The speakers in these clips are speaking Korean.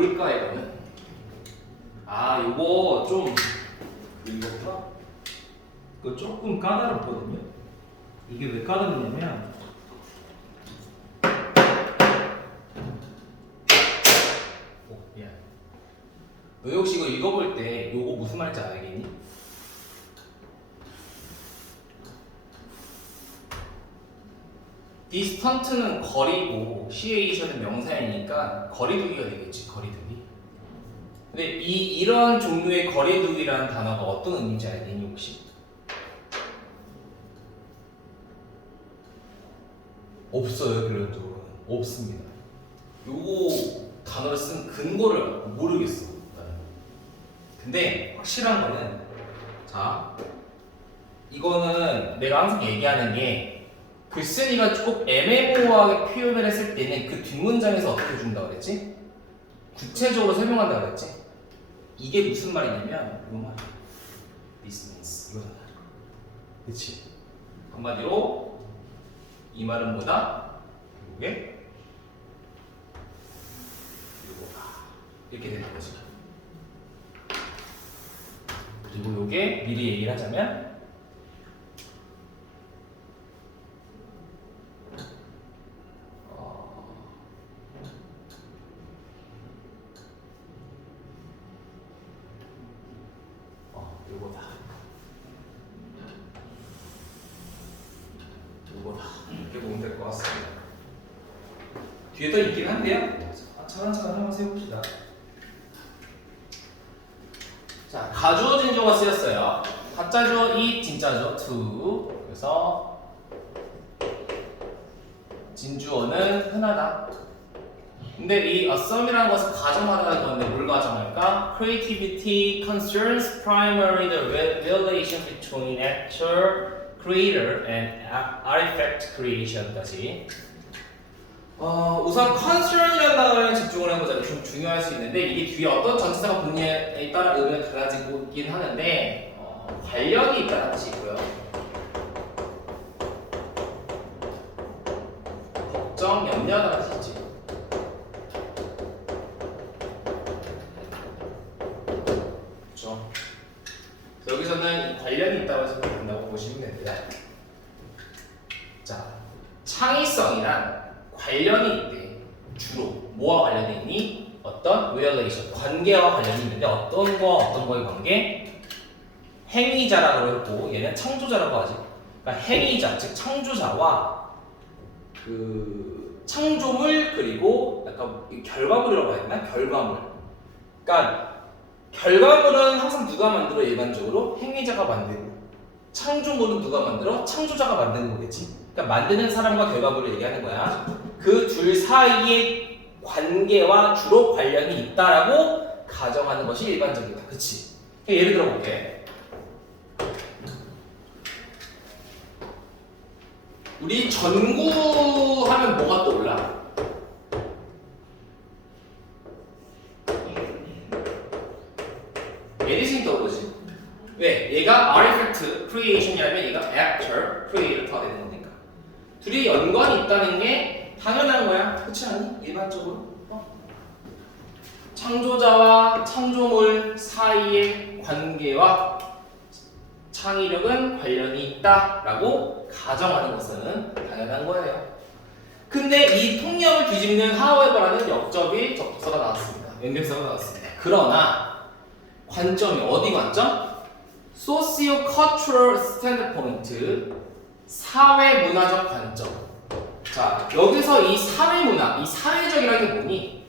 뭘까 이거는? 아 요거 좀 이거구나. 이거 조금 까다롭거든요. 이게 왜 까다롭냐면 미안. 너 혹시 이거 읽어볼 때 요거 무슨 말인지 알겠니? 디스턴트는 거리고 시에이션은 명사이니까 거리두기가 되겠지. 거리두기. 근데 이런 종류의 거리두기라는 단어가 어떤 의미인지 알겠니 혹시? 없어요. 결론적으로는 없습니다. 요거 단어를 쓴 근거를 모르겠어. 나는. 근데 확실한 거는 자 이거는 내가 항상 얘기하는 게 글쓴이가 조금 애매모호하게 표현을 했을 때는 그 뒷문장에서 어떻게 준다고 그랬지? 구체적으로 설명한다고 그랬지? 이게 무슨 말이냐면 이 말. This means 이거잖아. 그치? 한마디로 이 말은 뭐다? 이게 이렇게 되는 거지. 그리고 이게 미리 얘기를 하자면 요거다. 요거다. 이렇게 보면 될 것 같습니다. 뒤에 더 있긴 한데요. 차근차근 한번 세봅시다. 자, 가주어 진주어가 쓰였어요. 가짜주어 이, 진짜주어 to. 그래서 진주어는 흔하다. 근데 이 assume이라는 것은 가정하다는 건데 뭘 가정할까? Creativity concerns primarily the relation between actual creator and artifact creation까지. 우선 concern이라는 단어에 집중을 해보자. 좀 중요할 수 있는데 이게 뒤에 어떤 전치사가 붙느냐에 따라 의미가 달라지고 있긴 하는데 관련이 있다는 뜻이 있고요. 걱정, 염려하다는 뜻이 있지. 그렇죠? 여기서는 관련이 있다고 해서 된다고 보시면 됩니다. 자, 창의성이란 관련이 있대. 주로 뭐와 관련이 있니? 어떤 relation, 관계와 관련이 있는데 어떤 거와 어떤 거의 관계? 행위자라고 했고 얘는 창조자라고 하지. 그러니까 행위자, 즉 창조자와 그 창조물 그리고 약간 결과물이라고 해야 되나? 결과물. 그러니까 결과물은 항상 누가 만들어 일반적으로? 행위자가 만들고 창조물은 누가 만들어? 창조자가 만드는 거겠지. 그러니까 만드는 사람과 결과물을 얘기하는 거야. 그 둘 사이의 관계와 주로 관련이 있다라고 가정하는 것이 일반적이다. 그치? 예를 들어 볼게. 우리 전구하면 뭐가 떠올라? 에디슨이 떠오르지? 왜? 얘가 artifact creation이라면 얘가 actor creator가 되는 거니까. 둘이 연관이 있다는 게 당연한 거야. 그렇지 않니? 일반적으로. 창조자와 창조물 사이의 관계와 창의력은 관련이 있다라고 가정하는 것은 당연한 거예요. 근데 이 통념을 뒤집는 however라는 역접이 접속사가 나왔습니다. 연결사가 나왔습니다. 그러나 관점이 어디 관점? socio-cultural standpoint, 사회 문화적 관점. 자, 여기서 이 사회 문화, 이 사회적이라는 게 뭐니?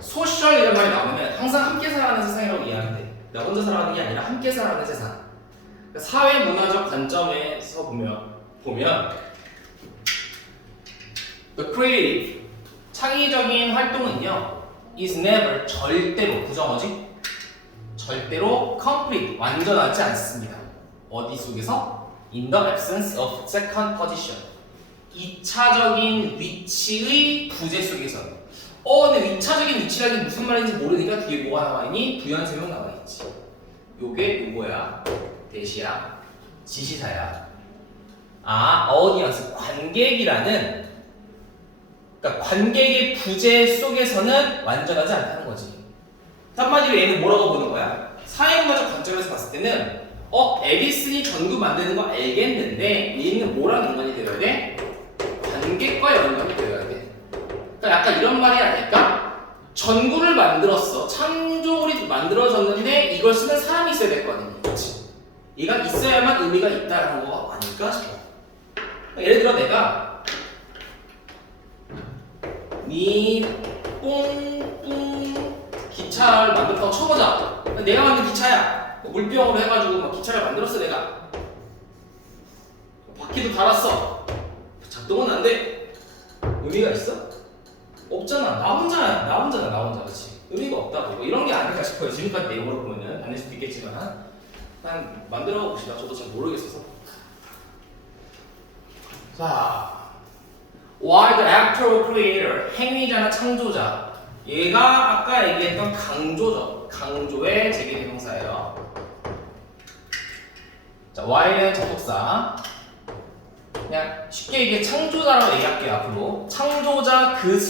소셜 이런 말이 나오면 항상 함께 살아가는 세상이라고 이해하면 돼. 나 혼자 살아가는 게 아니라 함께 살아가는 세상. 그러니까 사회 문화적 관점에서 보면 the creative, 창의적인 활동은요 is never, 절대로, 부정어지? 절대로 complete, 완전하지 않습니다. 어디 속에서? In the absence of second position, 2차적인 위치의 부재 속에서. 근데 2차적인 위치라는 게 무슨 말인지 모르니까 뒤에 뭐가 나와있니? 부연 설명 나와있지. 요게 요거야. 대시야, 지시사야. 아, audience, 관객이라는, 그러니까 관객의 부재 속에서는 완전하지 않다는 거지. 한마디로 얘는 뭐라고 보는 거야? 사회문화적 관점에서 봤을 때는 에디슨이 전구 만드는 거 알겠는데 얘는 뭐랑 연관이 되어야 돼? 관객과 연관이 되어야 돼. 그러니까 약간 이런 말이 아닐까? 전구를 만들었어. 창조물이 만들어졌는데 이걸 쓰는 사람이 있어야 될 거 아니니? 그렇지? 얘가 있어야만 의미가 있다라는 거 아닐까 싶어. 예를 들어 내가 니 뿡뿡 기차를 만들었다고 쳐보자. 내가 만든 기차야. 물병으로 해가지고 막 기차를 만들었어 내가. 바퀴도 달았어. 작동은 안 돼. 의미가 있어? 없잖아. 나 혼자야. 나 혼자. 그렇지. 의미가 없다고. 뭐 이런 게 아닐까 싶어요. 지금까지 내용으로 보면은 아닐 수도 있겠지만 그냥 만들어 봅시다. 저도 잘 모르겠어서. 자, why the actor or creator, 행위자나 창조자. 얘가 아까 얘기했던 강조죠. 강조의 제기대명사예요. 자, why는 접속사. 그냥 쉽게 얘기해 창조자라고 얘기할게요. 앞으로 창조자 그들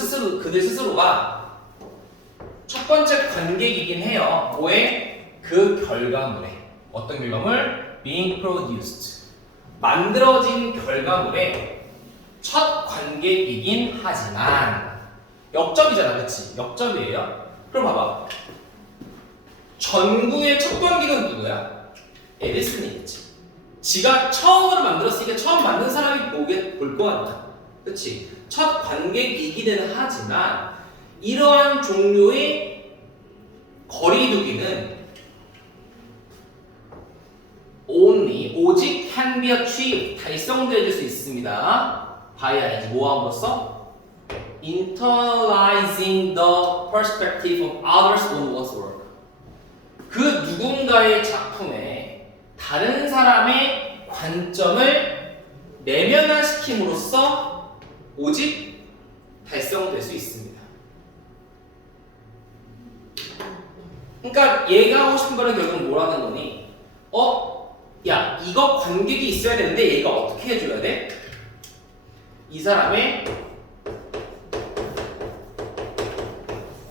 스스로가 첫 번째 관객이긴 해요. 뭐에? 그 결과물에. 어떤 결과물? being produced. 만들어진 결과물의 첫 관객이긴 하지만 역접이잖아, 그렇지? 역접이에요. 그럼 봐봐. 전구의 첫 관객은 누구야? 에디슨이겠지. 지가 처음으로 만들었으니까 처음 만든 사람이 볼 거 아니야, 그렇지? 첫 관객이기는 하지만 이러한 종류의 거리두기는 only, 오직 can be achieved, 달성되어질 수 있습니다. by ing, 모함으로써 internalizing the perspective of others on one's work. 그 누군가의 작품에 다른 사람의 관점을 내면화시킴으로써 오직 달성될 수 있습니다. 그러니까 얘가 하고 싶은 거는 결국 뭐라는 거니? 야, 이거 관객이 있어야 되는데 얘가 어떻게 해줘야 돼? 이 사람의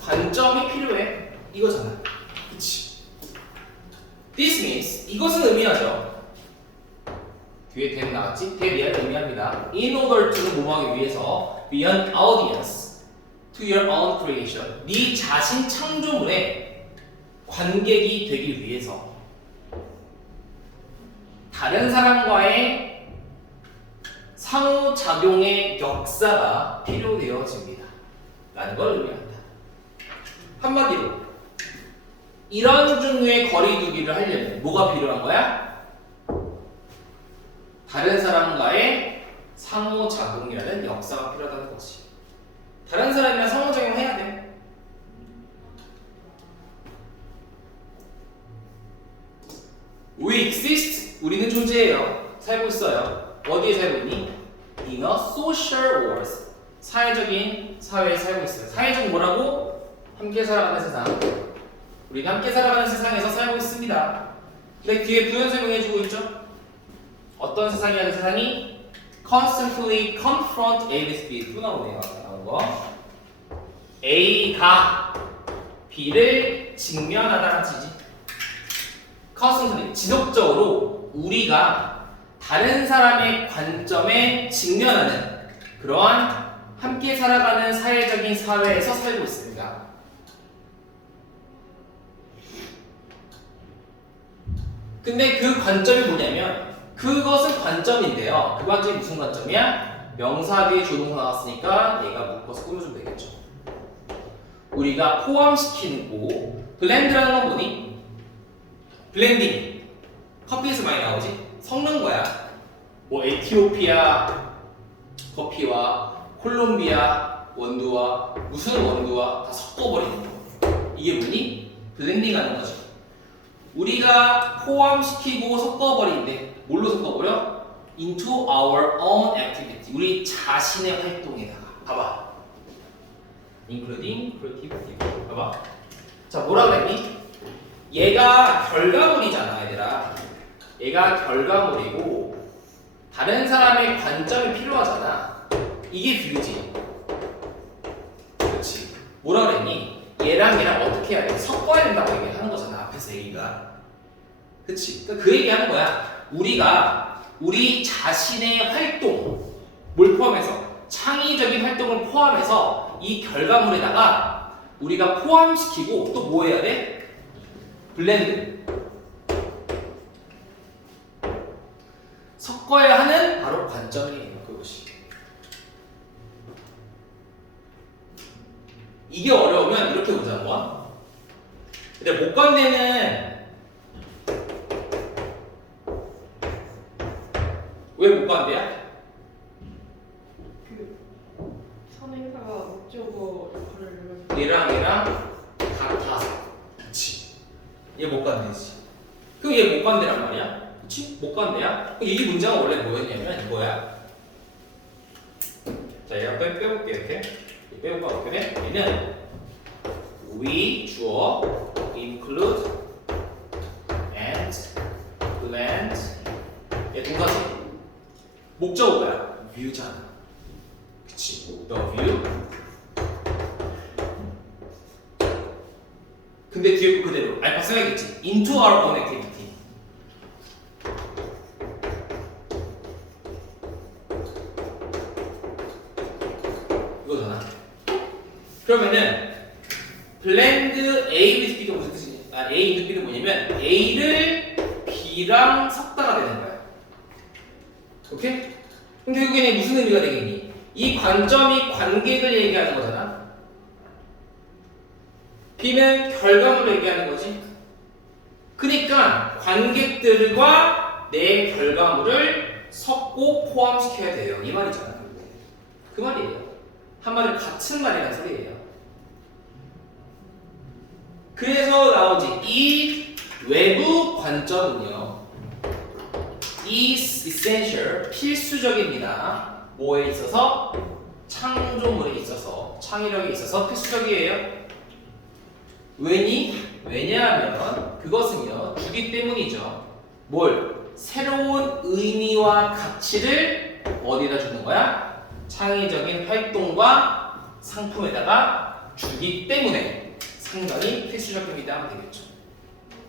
관점이 필요해. 이거잖아. 그치? This means, 이것은 의미하죠. 뒤에 대는 나왔지? 대리를 의미합니다. In order to는 뭐하기 위해서 be an audience to your own creation. 네 자신 창조물의 관객이 되기 위해서 다른 사람과의 상호작용의 역사가 필요되어집니다. 라는 걸 의미합니다. 한마디로 이런 종류의 거리두기를 하려면 뭐가 필요한 거야? 다른 사람과의 상호작용이라는 역사가 필요하다는 거지. 다른 사람이랑 상호작용해야 돼. We exist. 우리는 존재해요. 살고 있어요. 어디에 살고 있니? In a social world. 사회적인 사회에 살고 있어요. 사회적 뭐라고? 함께 살아가는 세상. 우리는 함께 살아가는 세상에서 살고 있습니다. 근데 뒤에 부연 설명해주고 있죠? 어떤 세상이라는 세상이? Constantly confront A with B. 또 나오네요. 나온 거. A가 B를 직면하다는 뜻이지. constantly, 지속적으로 우리가 다른 사람의 관점에 직면하는 그러한 함께 살아가는 사회적인 사회에서 살고 있습니다. 근데 그 관점이 뭐냐면 그것은 관점인데요. 그 관점이 무슨 관점이야? 명사 뒤에 조동사 나왔으니까 얘가 묶어서 꾸며주면 되겠죠. 우리가 포함시키는 거 블렌드라는 건 뭐니? 블렌딩. 커피에서 많이 나오지? 섞는 거야. 뭐 에티오피아 커피와 콜롬비아 원두와 무슨 원두와 다 섞어버리는 거. 이게 뭐니? 블렌딩하는 거지. 우리가 포함시키고 섞어버리는데 뭘로 섞어버려? Into our own activity. 우리 자신의 활동에다가. 봐봐. Including creativity. 봐봐. 자, 뭐라 그랬니? 얘가 결과물이잖아, 얘들아. 얘가 결과물이고 다른 사람의 관점이 필요하잖아. 이게 뷰지. 그렇지. 뭐라 그랬니? 얘랑 얘랑 어떻게 해야 돼? 섞어야 된다고 얘기하는 거잖아. 앞에서 얘기가. 그치? 그러니까 그 얘기하는 거야. 우리가 우리 자신의 활동, 뭘 포함해서? 창의적인 활동을 포함해서 이 결과물에다가 우리가 포함시키고 또 뭐 해야 돼? 블렌드. 섞어야 하는 바로 관점이에요. 그것이. 이게 어려우면 이렇게 보자는 거야. 근데 못 건네는 왜 못 간대야? 그 선행사가 목적어 역할을 해가지고 얘랑 같아서. 그치. 얘 못 간대지. 그럼 얘 못 간대란 말이야? 그치? 못 간대야? 그럼 이 문장은 원래 뭐였냐면 이거야. 자, 얘가 빼볼게 이렇게. 빼볼까 어떻게 돼? 얘는 we 주어 include and blend 얘 동사지. 목적어 뭐야? view잖아. 그치? the view. 근데 뒤에 거 그대로 알파 써야겠지. into our own activity. 이거잖아. 그러면은 blend A with B가 무슨 뜻이지? A with B는 뭐냐면 A를 B랑 섞다가 되는 거야. 오케이? 그럼 결국에는 무슨 의미가 되겠니? 이 관점이 관객을 얘기하는 거잖아. B는 결과물을 얘기하는 거지. 그러니까 관객들과 내 결과물을 섞고 포함시켜야 돼요. 이 말이잖아. 그 말이에요. 한마디로 같은 말이라는 소리예요. 그래서 나오지. 이 외부 관점은요. is essential, 필수적입니다. 뭐에 있어서? 창조물에 있어서, 창의력에 있어서 필수적이에요. 왜니? 왜냐하면 그것은요 주기 때문이죠. 뭘? 새로운 의미와 가치를 어디다 주는 거야? 창의적인 활동과 상품에다가 주기 때문에 상당히 필수적입니다 하면 되겠죠.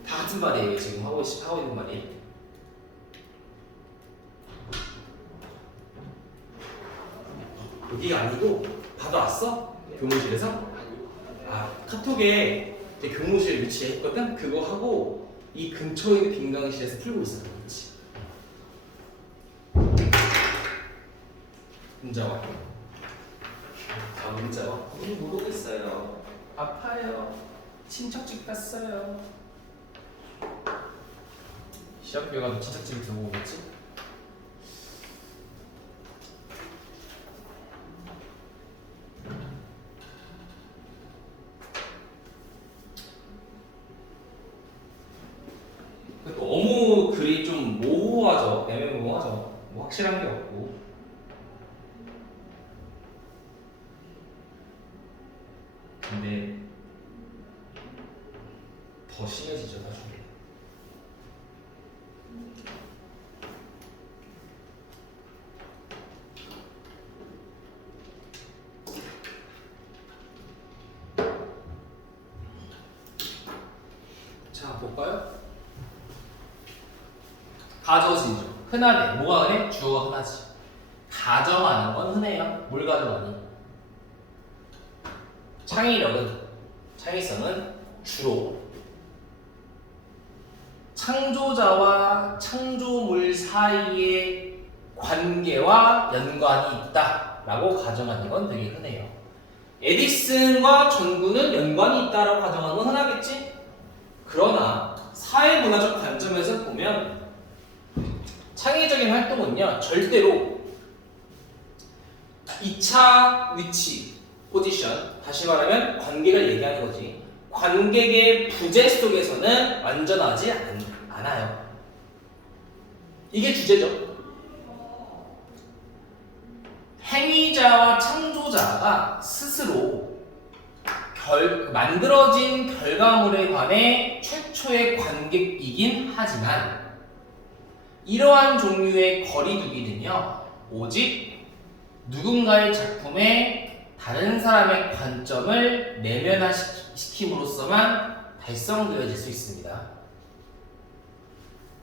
다 같은 말이에요. 지금 하고 있는 말이. 여기가 아니고 받아왔어? 교무실에서? 아, 카톡에 내 교무실에 위치했거든? 그거 하고 이 근처에 있는 빈강실에서 풀고 있어. 그렇지. 문자와 문자와 오늘 못 오겠어요. 아파요. 친척집 갔어요. 시합에 가도 친척집에 두고 오겠지? 너무 글이 좀 모호하죠. 애매모호하죠. 뭐 확실한 게 없고. 근데 더 심해지죠, 나중에. 자, 볼까요? 가져지죠. 흔하네. 뭐가 흔해? 주어가 흔하지. 가정하는 건 흔해요. 뭘 가정하니? 창의성은 주로 창조자와 창조물 사이의 관계와 연관이 있다라고 가정하는 건 되게 흔해요. 에디슨과 전구는 연관이 있다라고 가정하는 건 흔하겠지? 그러나 사회문화적 관점에서 보면 창의적인 활동은요 절대로 2차 위치, 포지션, 다시 말하면 관객을 얘기하는 거지. 관객의 부재 속에서는 완전하지 않아요. 이게 주제죠. 행위자와 창조자가 스스로 만들어진 결과물에 관해 최초의 관객이긴 하지만 이러한 종류의 거리두기는요, 오직 누군가의 작품에 다른 사람의 관점을 내면화시킴으로써만 달성되어질 수 있습니다.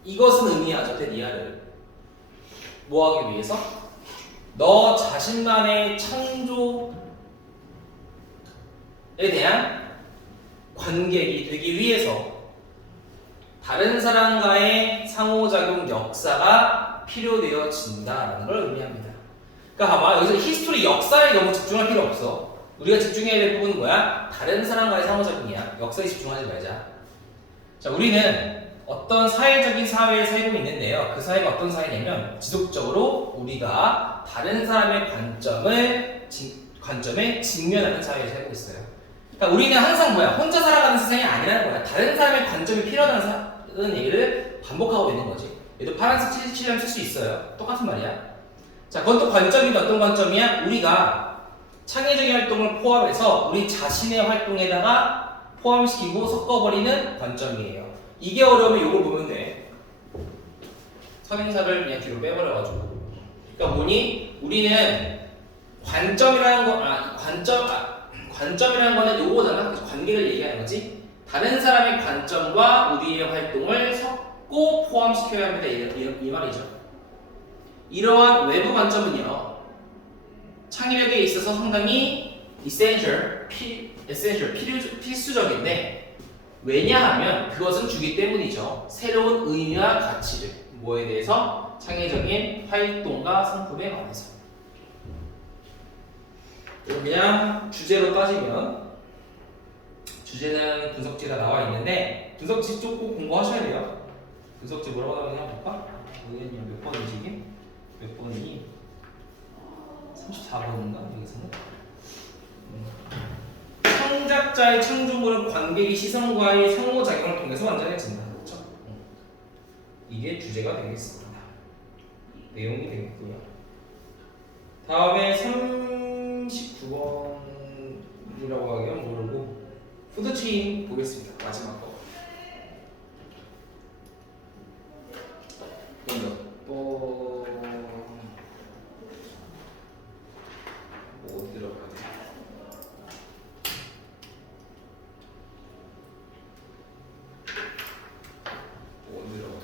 이것은 의미하죠, 데리아를. 뭐 하기 위해서? 너 자신만의 창조에 대한 관객이 되기 위해서 다른 사람과의 상호작용 역사가 필요되어진다라는 걸 의미합니다. 그러니까 봐봐, 여기서 히스토리 역사에 너무 집중할 필요 없어. 우리가 집중해야 될 부분은 뭐야? 다른 사람과의 상호작용이야. 역사에 집중하지 말자. 자, 우리는 어떤 사회적인 사회에 살고 있는데요. 그 사회가 어떤 사회냐면 지속적으로 우리가 다른 사람의 관점에 직면하는 사회에 살고 있어요. 그러니까 우리는 항상 뭐야? 혼자 살아가는 세상이 아니라는 거야. 다른 사람의 관점이 필요하다는 얘기를 반복하고 있는 거지. 얘도 파란색 칠하면 쓸 수 있어요. 똑같은 말이야. 자, 그건 또 관점인데 어떤 관점이야? 우리가 창의적인 활동을 포함해서 우리 자신의 활동에다가 포함시키고 섞어버리는 관점이에요. 이게 어려우면 이걸 보면 돼. 선행사를 그냥 뒤로 빼버려가지고. 그러니까 뭐니? 우리는 관점이라는 거는 요거잖아. 그래서 관계를 얘기하는 거지. 다른 사람의 관점과 우리의 활동을 섞고 포함시켜야 합니다. 이 말이죠. 이러한 외부 관점은요, 창의력에 있어서 상당히 필수적인데, 왜냐하면 그것은 주기 때문이죠. 새로운 의미와 가치를, 뭐에 대해서? 창의적인 활동과 상품에 관해서. 그냥 주제로 따지면, 주제는 분석지가 나와 있는데, 분석지 쪽 꼭 공부하셔야 돼요. 분석지 뭐라고 하는지 한번 볼까? 여기는 몇 번이지 이게? 몇 번이니? 34번인가? 여기서는? 창작자의 창조물은 관객의 시선과의 상호작용을 통해서 완전해진다. 그렇죠? 이게 주제가 되겠습니다. 내용이 되겠고요. 다음에 39번이라고 하기엔 모르고 푸드체인 보겠습니다. 마지막 거. 몇 번? 뭐 들어가야 돼? 뭐 들어가야 돼?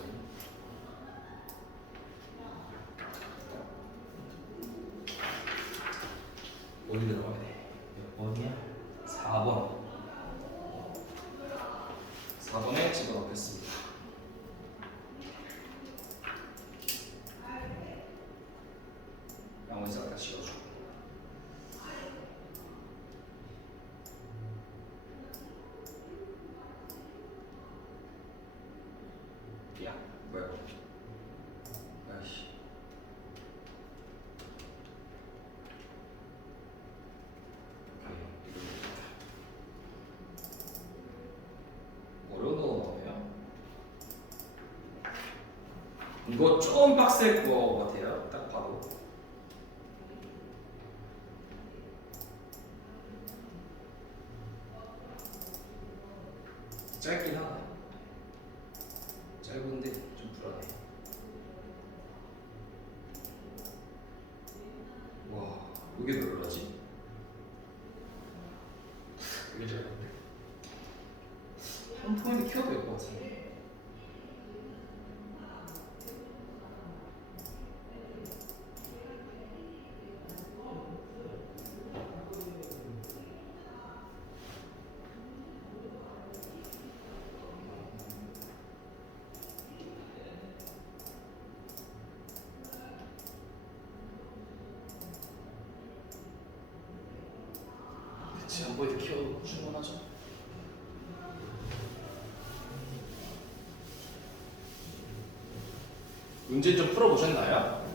어디 들어가야 돼? 몇 번이야? 4번. 4번에 집어넣겠습니다. 양원사가 다 지워줘. 야, 뭐야? 아이씨. 어려운 거 나오네요. 이거 좀 빡셀 거 같아요. 딱 봐도. 짧긴 하다. 짧은데 좀 불안해. 와, 이게 왜 그러지? 이게 짧은데. 한 포인트 키워도 될 것 같은데. 그치, 한 포인트 키워도 충분하죠. 문제 좀 풀어보셨나요?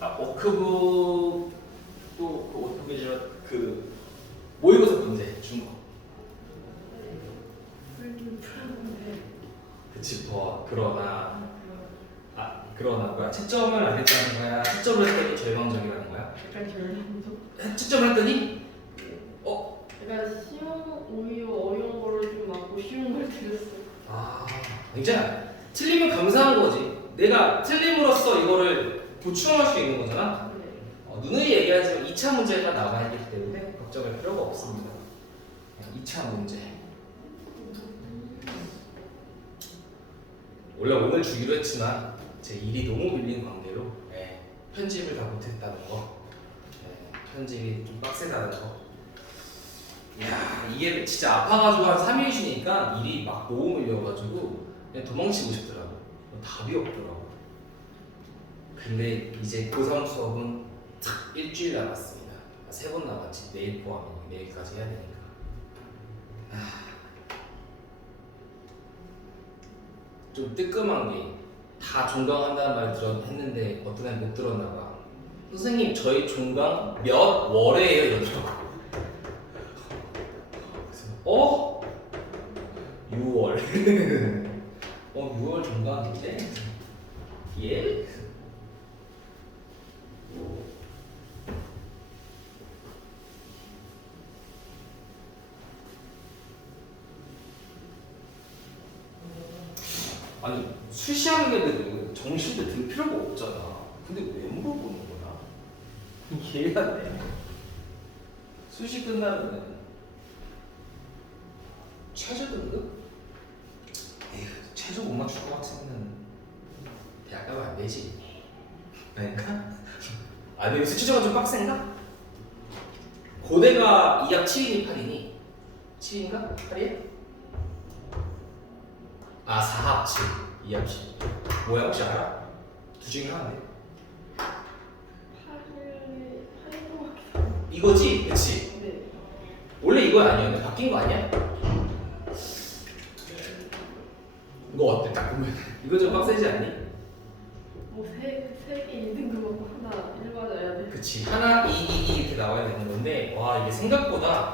워크북 또 워크북이지만 그 모의고사 문제 준 거. 그치, 그러나 뭐야? 채점을 안 했다는 거야? 채점을 했더니 절망적이라는 거야? 약간 결론도. 채점을 했더니 약간 쉬운 오히려 어려운 거를 좀 맞고 쉬운 걸 드렸어. 아 괜찮아. 틀리면 감사한 거지. 내가 틀림으로써 이거를 보충할 수 있는 거잖아. 네. 누누이 얘기하지만 2차 문제가 나와야 하기 때문에 걱정할 필요가 없습니다. 2차 문제. 원래 오늘 주기로 했지만 제 일이 너무 밀린 관계로 편집을 다 못했다는 거. 편집이 좀 빡세다는 거. 야, 이게 진짜 아파가지고 한 3일 쉬니까 일이 막 너무 밀려가지고 그냥 도망치고 싶더라고. 답이 없더라고. 근데 이제 고3 수업은 탁 일주일 남았습니다. 3번 남았지. 내일 포함이니 내일까지 해야 되니까. 좀 뜨끔한 게 다 종강한다는 말 했는데 어떤 애는 못 들었나 봐. 선생님 저희 종강 몇 월에요? 이러더라고. 그래서 6월 6월 종강인데? 예? 아니 수시하는 애들은 정신도 들 필요가 없잖아. 근데 왜 물어보는 거야? 이해가 안 돼. 수시 끝나면은 최저 등급? 에휴, 최저 못 맞출 것 같으면 대학 가면 안 되지. 그러니까? 아, 근데 수치적으로 좀 빡센가? 고대가 2합 7이니 8이니? 7인가? 8이야? 아, 4합 7, 2합 7. 뭐야, 혹시 알아? 둘 중에 하나인데? 팔인 것 같기도 하고. 이거지? 그치? 네. 원래 이거 아니었는데 바뀐 거 아니야? 이거 어때? 딱 보면 이거 좀 빡세지 않니? 뭐세개 있는 거 먹고 하나 1 맞아야 돼. 그치, 하나, 2, 2, 2 이렇게 나와야 되는 건데 와, 이게 생각보다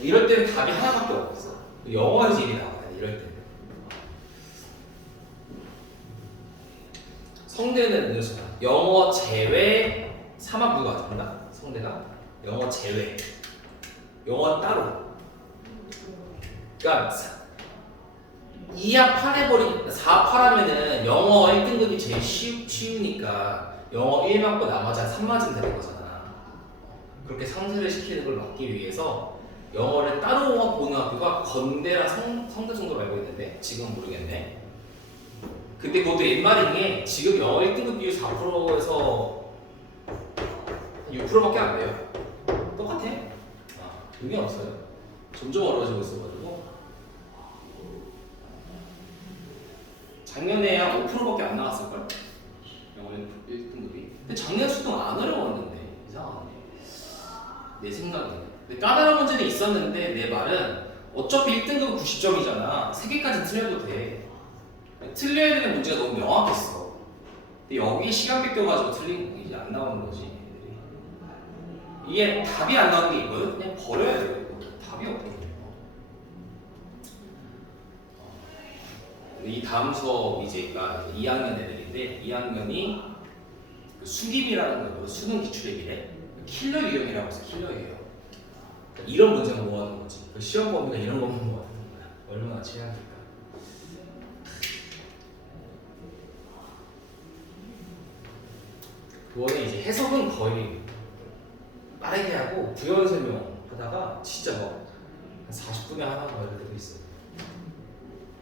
이럴 때는 답이 하나밖에 없어. 영어에서 일이 나와야 돼, 이럴 때는. 성대는 이렇습니다. 영어 제외 3합 누가 가져간다? 성대가 영어 제외, 영어 따로. 그러니까 2합 8해버리 4합 8하면은 영어 1등급이 제일 쉬우니까 영어 1 맞고 나머지 한 3 맞으면 되는 거잖아. 그렇게 상쇄를 시키는 걸 막기 위해서 영어를 따로 보는 학교가 건대랑 성대 정도로 알고 있는데 지금은 모르겠네. 근데 그것도 옛말인 게 지금 영어 1등급 비율 4%에서 6%밖에 안 돼요. 똑같아. 의미 없어요. 점점 어려워지고 있어가지고 작년에 한 5%밖에 안 나왔을걸? 영어 1등급이. 근데 작년 수능 안 어려웠는데 이상하네. 내 생각에는. 근데 까다로운 문제는 있었는데 내 말은 어차피 1등급은 90점이잖아. 3개까지 틀려도 돼. 틀려야 되는 문제가 너무 명확했어. 근데 여기 시간 뺏겨가지고 틀린 거 이제 안 나오는 거지. 애들이. 이게 답이 안 나오는 게 이거요? 그냥 버려야 돼요. 이거. 답이 없거든요. 이 다음 수업 이제가 2학년 애들인데 2학년이 그 수기비라는 거예요. 수능 기출의 미래. 킬러 유형이라고 해서 킬러 유형. 이런 문제만 모아둔 거지. 그 시험 범위가 이런 것만 모아둔 거야. 얼마나 최악일까. 그거는 이제 해석은 거의 빠르게 하고 부연 설명하다가 진짜 뭐 한 40분에 하나 이럴 때도 있어.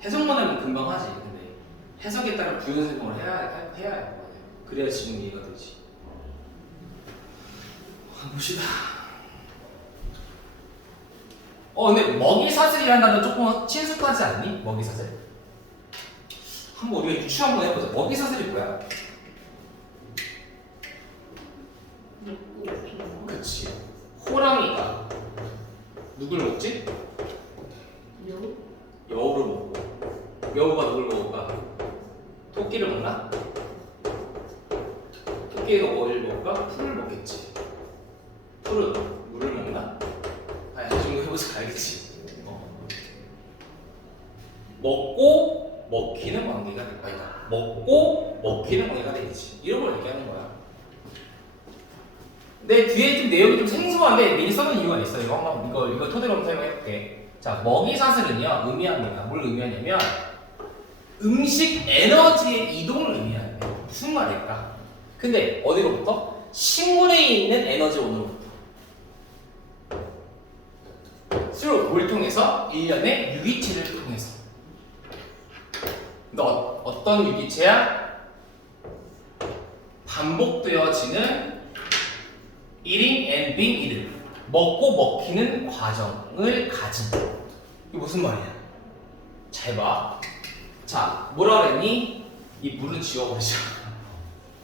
해석만 하면 금방 하지. 근데 해석에 따른 부연 설명을 해야 할 거 아니야. 그래야 지금 이해가 되지. 봅시다. 근데 먹이사슬이라는 단어 조금 친숙하지 않니? 먹이사슬? 한번 우리가 유추 한번 해보자. 먹이사슬이 뭐야? 그치. 호랑이가 누굴 먹지? 여우? 여우를 먹고. 여우가 누굴 먹을까? 토끼를 먹나? 토끼가 뭘 먹을까? 풀을 먹겠지. 풀은 물을 먹나? 이 정도 해보자 알겠지. 먹고 먹히는 관계가 될 거야. 먹고 먹히는 관계가 되겠지. 이런 걸 얘기하는 거야. 근데 뒤에 좀 내용이 좀 생소한데 미리 써놓은 이유가 있어요. 이거 한번 이거 토대로 한번 설명해볼게. 자, 먹이사슬은요, 의미합니다. 뭘 의미하냐면, 음식 에너지의 이동을 의미하는데, 무슨 말일까? 근데, 어디로부터? 식물에 있는 에너지원으로부터. 뭘 통해서? 일련의 유기체를 통해서. 너 어떤 유기체야? 반복되어지는 eating and being eaten. 먹고 먹히는 과정을 가진. 이게 무슨 말이야? 잘 봐. 자, 뭐라 그랬니? 이 물은 지워버리자.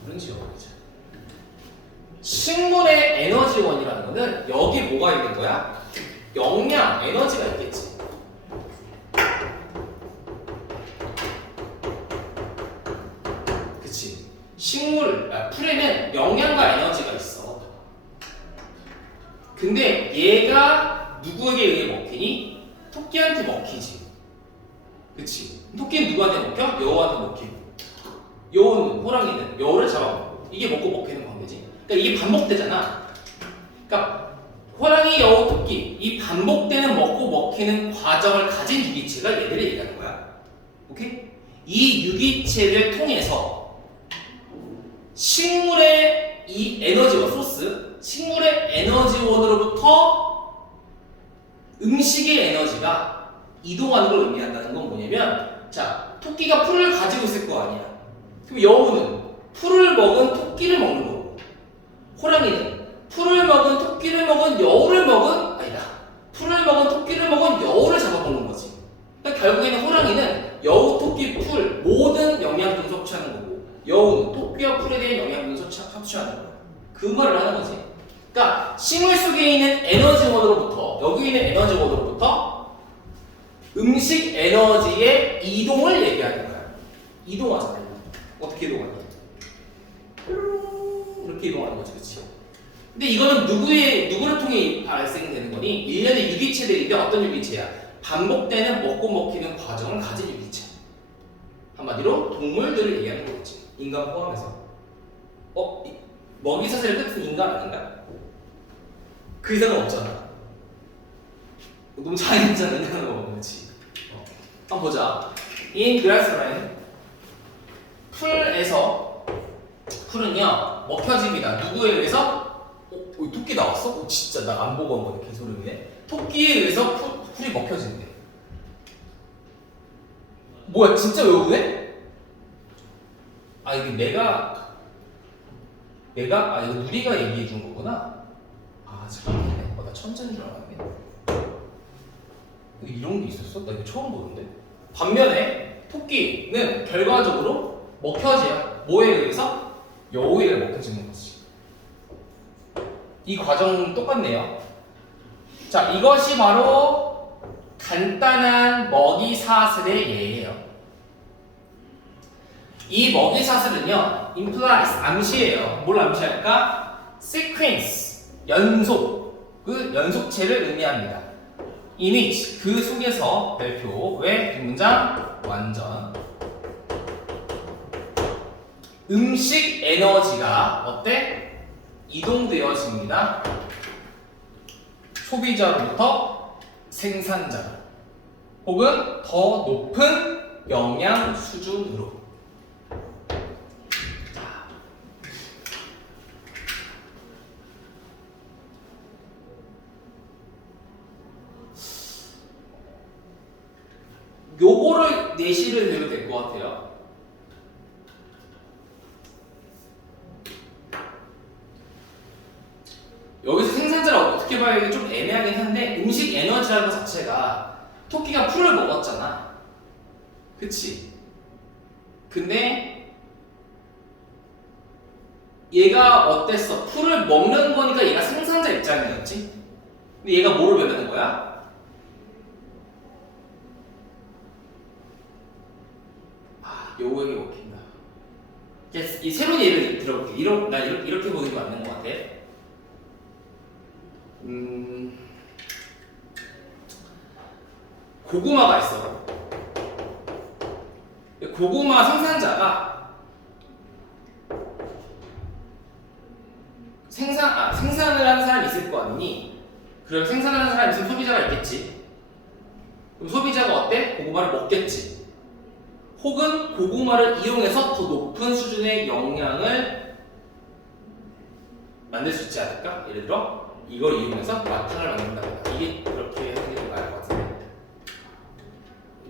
물은 지워버리자. 식물의 에너지원이라는 거는 여기 뭐가 있는 거야? 영양, 에너지가 있겠지. 그치? 풀에는 영양과 에너지가 있어. 근데 얘가 누구에게 의해 먹히니? 토끼한테 먹히지. 그치? 토끼는 누구한테 먹혀? 여우한테 먹히고. 여우는, 호랑이는 여우를 잡아먹고. 이게 먹고 먹히는 관계지. 그러니까 이게 반복되잖아. 그러니까 호랑이, 여우, 토끼 이 반복되는 먹고 먹히는 과정을 가진 유기체가 얘들을 얘기하는 거야. 오케이? 이 유기체를 통해서 식물의 이 에너지원 소스, 식물의 에너지원으로부터 음식의 에너지가 이동하는 걸 의미한다는 건 뭐냐면, 자, 토끼가 풀을 가지고 있을 거 아니야. 그럼 여우는 풀을 먹은 토끼를 먹는 거고, 호랑이는 풀을 먹은 토끼를 먹은 여우를 먹은, 아니다, 풀을 먹은 토끼를 먹은 여우를 잡아먹는 거지. 그러니까 결국에는 호랑이는 여우, 토끼, 풀 모든 영양분 섭취하는 거고, 여우는 토끼와 풀에 대한 영양분 섭취하는 거야. 그 말을 하는 거지. 그러니까 식물 속에 있는 에너지원으로부터, 여기 있는 에너지원으로부터 음식 에너지의 이동을 얘기하는 거야. 이동하잖아요. 어떻게 이동하냐? 이렇게 이동하는 거지, 그치? 근데 이거는 누구를 통해 발생되는 거니? 일련의 유기체들인데 어떤 유기체야? 반복되는 먹고 먹히는 과정을 가진 유기체. 한마디로 동물들을 얘기하는 거겠지. 인간 포함해서. 먹이사슬의 끝은 인간 아닌가? 그 이상은 없잖아. 너무 장애인잖아, 인간은 먹는지. 한번 보자. In grassland, 풀은요 먹혀집니다. 누구에 의해서? 토끼 나왔어? 진짜 나 안 보고 한 거네. 개소름이네. 토끼에 의해서 풀이 먹혀진대. 뭐야, 진짜 외우네? 아, 이게 내가 이거 누리가 얘기해 준 거구나. 아, 잠깐만. 나 천재인 줄 알았네. 이런 게 있었어? 나 이거 처음 보는데. 반면에 토끼는 결과적으로 먹혀져요. 뭐에 의해서? 여우에 의해 먹혀지는 거지. 이 과정 똑같네요. 자, 이것이 바로 간단한 먹이사슬의 예예요. 이 먹이사슬은요, implies, 암시해요. 뭘 암시할까? sequence, 연속, 그 연속체를 의미합니다. in which, 그 속에서 별표, 왜? 뒷문장, 완전. 음식 에너지가 어때? 이동되어집니다. 소비자로부터 생산자, 혹은 더 높은 영양 수준으로. 요거를 예시를 들면 될 것 같아요. 여기서 생산자를 어떻게 봐야 되는지 좀 애매하긴 한데, 음식 에너지라는 것 자체가 토끼가 풀을 먹었잖아. 그치? 근데 얘가 어땠어? 풀을 먹는 거니까 얘가 생산자 입장이었지? 근데 얘가 뭐를 변하는 거야? 여우에게 먹힌다. 이 새로운 예를 들어볼게. 나 이렇게 보는 게 맞는 것 같아. 고구마가 있어. 고구마 생산자가 생산을 하는 사람이 있을 거 아니니? 그럼 생산을 하는 사람이 있으면 소비자가 있겠지. 그럼 소비자가 어때? 고구마를 먹겠지. 혹은 고구마를 이용해서 더 높은 수준의 영양을 만들 수 있지 않을까? 예를 들어 이걸 이용해서 마탕을 만든다거나 이게 그렇게 하는 게 좀 나을 것 같은데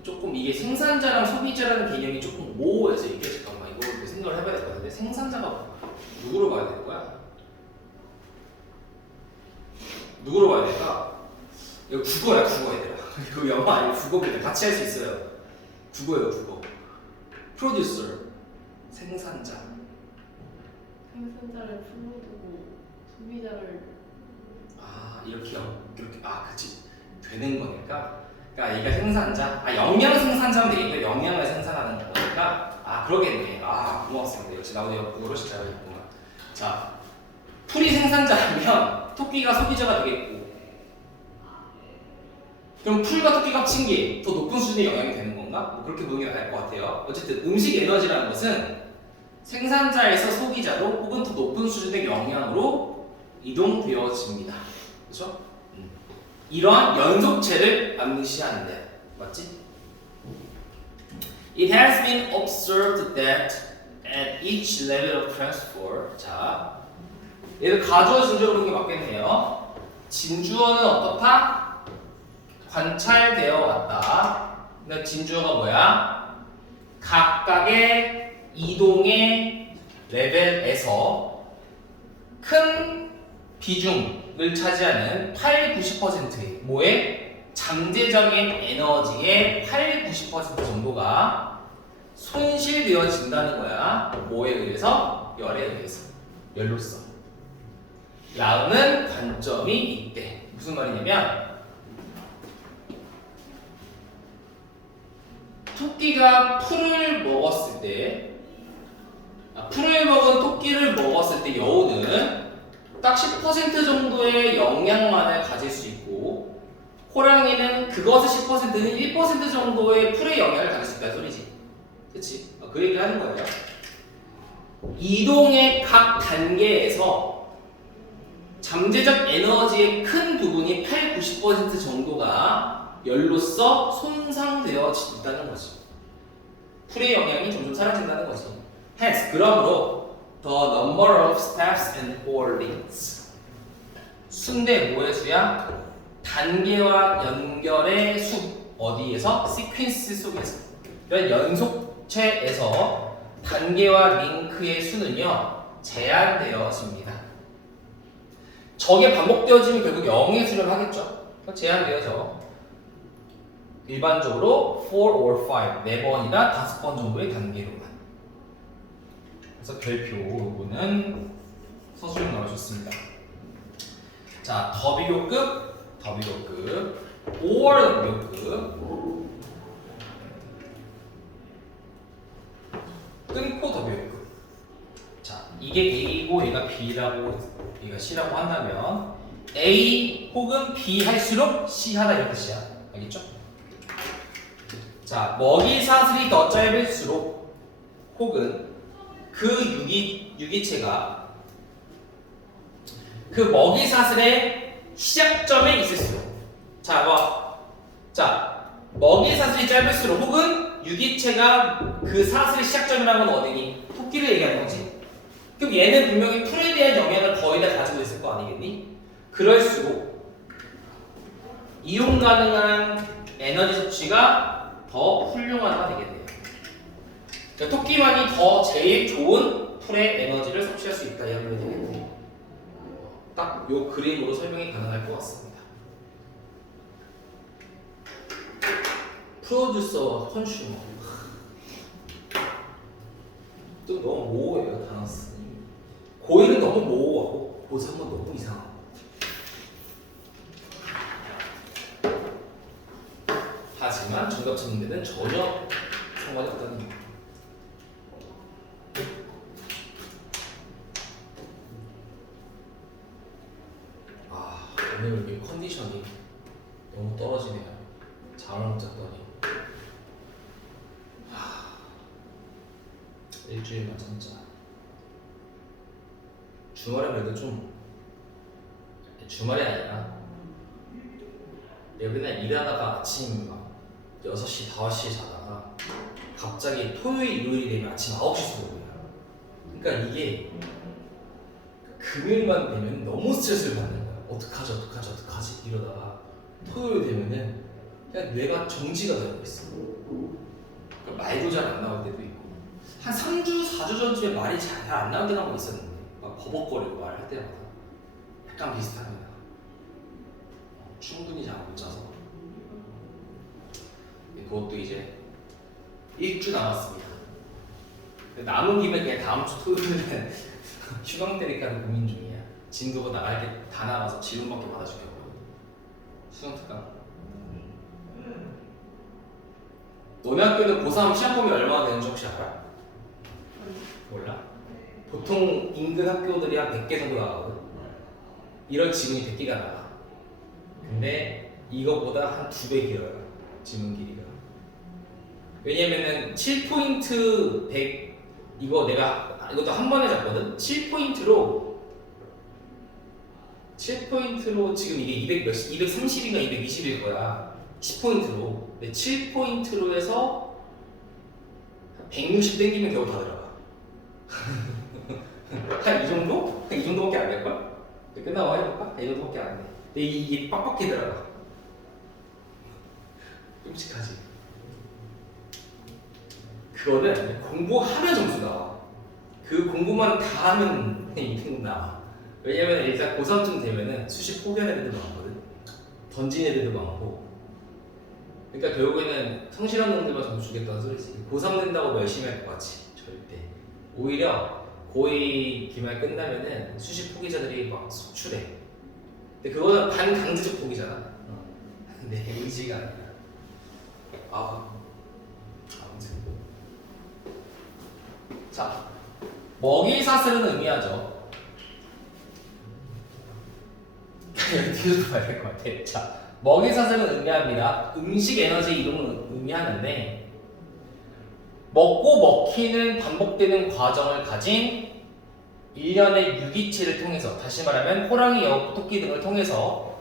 조금 이게 생산자랑 소비자라는 개념이 조금 모호해서 이게 잠깐만 이거 생각을 해봐야 될 것 같은데 생산자가 누구로 봐야 되는 거야? 누구로 봐야 될까? 이거 국어야 국어 얘들아 이거 영어 아니고 국어인데 같이 할 수 있어요. 국어예요 국어. 프로듀서 생산자. 생산자를 풀로 두고 소비자를 이렇게 그치 되는 거니까 그러니까 얘가 생산자 영양 생산자면 되겠네. 영양을 생산하는 거니까 그러겠네. 고맙습니다. 역시 나도 영어를 잘하겠구나. 자 풀이 생산자라면 토끼가 소비자가 되겠고 그럼 풀과 토끼가 합친 게 더 높은 수준의 영향이 되는 건가? 뭐 그렇게 보는 게 나을 것 같아요. 어쨌든 음식 에너지라는 것은 생산자에서 소비자로 혹은 더 높은 수준의 영향으로 이동되어집니다. 그렇죠? 이러한 연속체를 암시하는데 맞지? It has been observed that at each level of transfer 자 얘를 가주어 진주어 보는 게 맞겠네요. 진주어는 어떻다? 관찰되어 왔다. 근데 진주어가 뭐야? 각각의 이동의 레벨에서 큰 비중을 차지하는 80-90%의 뭐의 잠재적인 에너지의 80-90% 정도가 손실되어진다는 거야. 뭐에 의해서? 열에 의해서. 열로서. 라는 관점이 있대. 무슨 말이냐면 토끼가 풀을 먹었을 때 풀을 먹은 토끼를 먹었을 때 여우는 딱 10% 정도의 영양만을 가질 수 있고 호랑이는 그것의 10%는 1% 정도의 풀의 영향을 가질 수 있다는 소리지. 그치? 그 얘기를 하는 거예요. 이동의 각 단계에서 잠재적 에너지의 큰 부분이 80-90% 정도가 열로서 손상되어진다는 거지. 풀의 영향이 점점 사라진다는 거지. Hence, 그러므로 the number of steps and holdings 수인데 뭐의 수야? 단계와 연결의 수. 어디에서? 시퀀스 속에서. 이런 연속체에서 단계와 링크의 수는요 제한되어집니다. 저게 반복되어지면 결국 0의 수렴 하겠죠. 제한되어져. 일반적으로 4 or 5, 4번이나 5번 정도의 단계로만. 그래서 별표 요거는 서술형 나와줬습니다. 자, 더 비교급, or 비교급, 끊고 더 비교급. 자, 이게 A고 얘가 B라고 얘가 C라고 한다면 A 혹은 B 할수록 C 하다 이런 뜻이야. 알겠죠? 자, 먹이 사슬이 더 짧을수록 혹은 그 유기체가 그 먹이 사슬의 시작점에 있을수록 먹이 사슬이 짧을수록 혹은 유기체가 그 사슬의 시작점이라는 건 어디니? 토끼를 얘기하는 거지. 그럼 얘는 분명히 풀에 대한 영향을 거의 다 가지고 있을 거 아니겠니? 그럴수록 이용 가능한 에너지 섭취가 더 훌륭하다가 되겠네요. 그러니까 토끼만이 더 제일 좋은 풀의 에너지를 섭취할 수 있다 이런 말이 되겠네요. 딱 요 그림으로 설명이 가능할 것 같습니다. 프로듀서와 컨슈머 또 너무 모호해요. 단어 쓰기. 고일은 너무 모호하고 고상은 너무 이상하고. 하지만 정답 찾는 데는 전혀 상관이 없다는 거. 오늘 이 컨디션이 너무 떨어지네요. 잠을 못 잤더니 일주일만 참자. 주말에 그래도 좀 주말이 아니라 맨날 일하다가 아침 막 6시, 5시에 자다가 갑자기 토요일, 일요일이 되면 아침 9시 수업이야. 그러니까 이게 금요일만 되면 너무 스트레스를 받는 거야. 어떡하지 이러다가 토요일 되면은 그냥 뇌가 정지가 되고 있어. 그러니까 말도 잘 안 나올 때도 있고 한 3주, 4주 전쯤에 말이 잘 안 나올 때가 한번 있었는데 막 버벅거리고 말할 때마다 약간 비슷합니다. 충분히 잘 못 자서. 그것도 이제 1주 남았습니다. 남은 김에 그냥 다음 주 토요일은 휴강 때릴까 고민 중이야. 진도가 나갈 게 다 나가서 지원밖에 받아주려고. 수능 특강. 너네 학교는 고3 시험 범위 얼마나 되는지 혹시 알아? 몰라? 보통 인근 학교들이 한 100개 정도 나가거든. 이런 지문이 100개가 나가. 근데 이거보다 한 2배 길어요. 지문 길이가. 왜냐면은 7포인트 100 이거 내가 이것도 한 번에 잡거든. 7포인트로 지금 이게 230인가 220일 거야. 10포인트로. 근데 7포인트로 해서 160 땡기면 겨우 다 들어가. 한 이 정도? 한 이 정도밖에 안 될걸? 끝나고 해볼까? 이 정도밖에 안 돼. 근데 이게 빡빡해 들어가. 끔찍하지. 그거는 공부하면 점수 나와. 그 공부만 다 하면 2등 나와. 왜냐면 일단 고3쯤 되면은 수시 포기하는 애들도 많거든. 던진 애들도 많고. 그러니까 결국에는 성실한 놈들만 점수 주겠다는 소리지. 고3 된다고 열심히 할 것 같지? 절대. 오히려 고2 기말 끝나면은 수시 포기자들이 막 속출해. 근데 그거는 반강제적 포기잖아. 내 의지가 아니라. 아무튼. 자, 먹이사슬은 의미하죠. 뒤에서도 봐야 될 것 같아. 자, 먹이사슬은 의미합니다. 음식 에너지 이동을 의미하는데 먹고 먹히는 반복되는 과정을 가진 일련의 유기체를 통해서, 다시 말하면 호랑이, 여우, 토끼 등을 통해서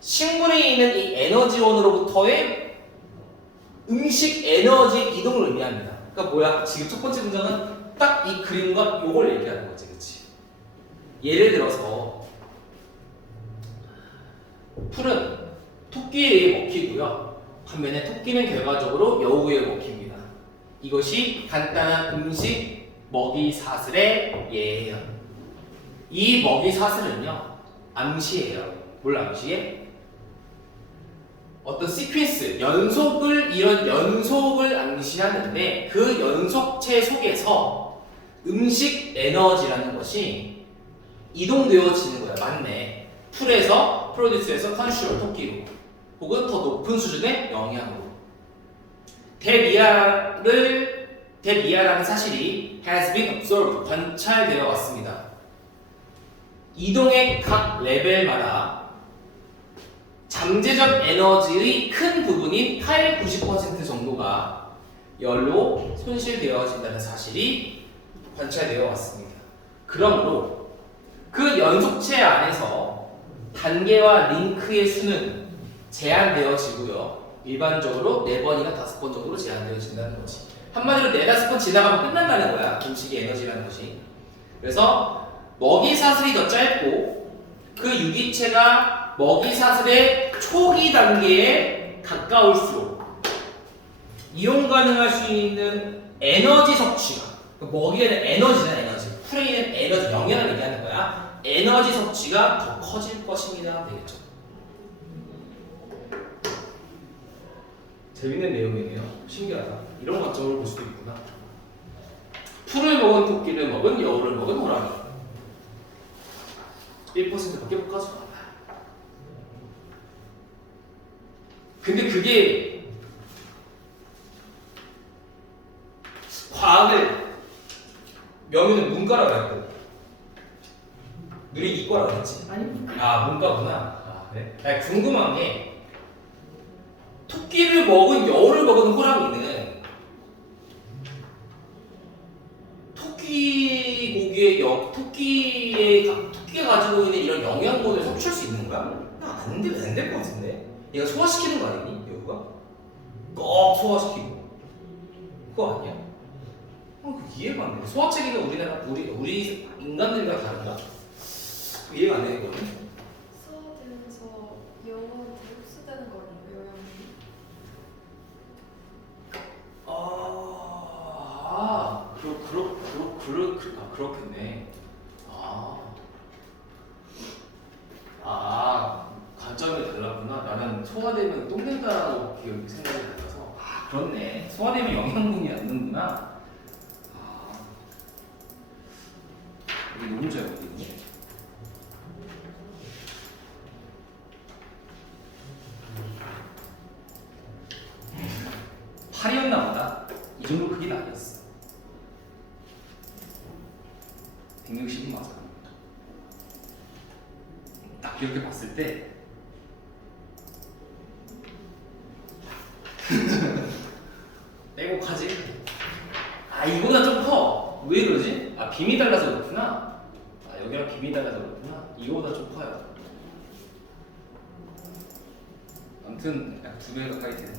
식물에 있는 이 에너지원으로부터의 음식 에너지 이동을 의미합니다. 그러니까 뭐야? 지금 첫 번째 문장은 딱 이 그림과 요걸 얘기하는 거지, 그치? 예를 들어서 풀은 토끼에 의해 먹히고요. 반면에 토끼는 결과적으로 여우에 의해 먹힙니다. 이것이 간단한 음식 먹이 사슬의 예예요. 이 먹이 사슬은요, 암시예요. 뭘 암시해? 어떤 시퀀스, 이런 연속을 암시하는데 그 연속체 속에서 음식 에너지라는 것이 이동되어지는 거야. 맞네. 풀에서, 프로듀스에서 컨슈얼, 토끼로. 혹은 더 높은 수준의 영양으로. 대미아라는 사실이 has been observed, 관찰되어 왔습니다. 이동의 각 레벨마다 잠재적 에너지의 큰 부분인 80-90% 정도가 열로 손실되어진다는 사실이 관찰되어 왔습니다. 그러므로 그 연속체 안에서 단계와 링크의 수는 제한되어지고요. 일반적으로 4번이나 5번 정도로 제한되어진다는 거지. 한마디로 4-5번 지나가면 끝난다는 거야. 음식의 에너지라는 것이. 그래서 먹이사슬이 더 짧고 그 유기체가 먹이사슬의 초기 단계에 가까울수록 이용 가능할 수 있는 에너지 섭취가, 먹이에는 에너지잖아. 에너지. 풀에 있는 에너지, 영양을 얘기하는 거야. 에너지 섭취가 더 커질 것입니다. 되겠죠. 재밌는 내용이네요. 신기하다. 이런 관점으로 볼 수도 있구나. 풀을 먹은 토끼를 먹은 여우를 먹은 호랑이. 1%밖에 못 가져가. 근데 그게 과학을 명유는 문과라고 했고 누리 이과라고 했지. 아니 문과구나. 그래? 아니, 궁금한 게 토끼를 먹은 여우를 먹은 호랑이는 토끼가 가지고 있는 이런 영양분을 섭취할 수 있는 거야? 안 될 것 같은데. 얘가 소화시키는 거 아니니? 여우가? 꼭 소화시키고 그거 아니야? 그 이해가 안 돼. 소화체계가 우리 인간들과 다른가? 이해가 안 돼, 이거는. 소화되면서 영양이 흡수되는 거 아니에요? 영양이. 그렇겠네. 관점이 달랐구나. 나는 소화되면 똥 된다라고 생각이 달라서. 그렇네. 소화되면 영양분이 안 는구나. 이게 너무 잘 보이네. 팔이었나 보다. 이 정도 크기는 아니었어. 160은 맞아. 딱 이렇게 봤을 때 빼곡하지? 이거보다 좀 커. 왜 그러지? 빔이 달라서 그렇구나. 여기랑 빔이 달라서 그렇구나. 이거보다 좀 커요. 아무튼 약 2배 가까이 되네.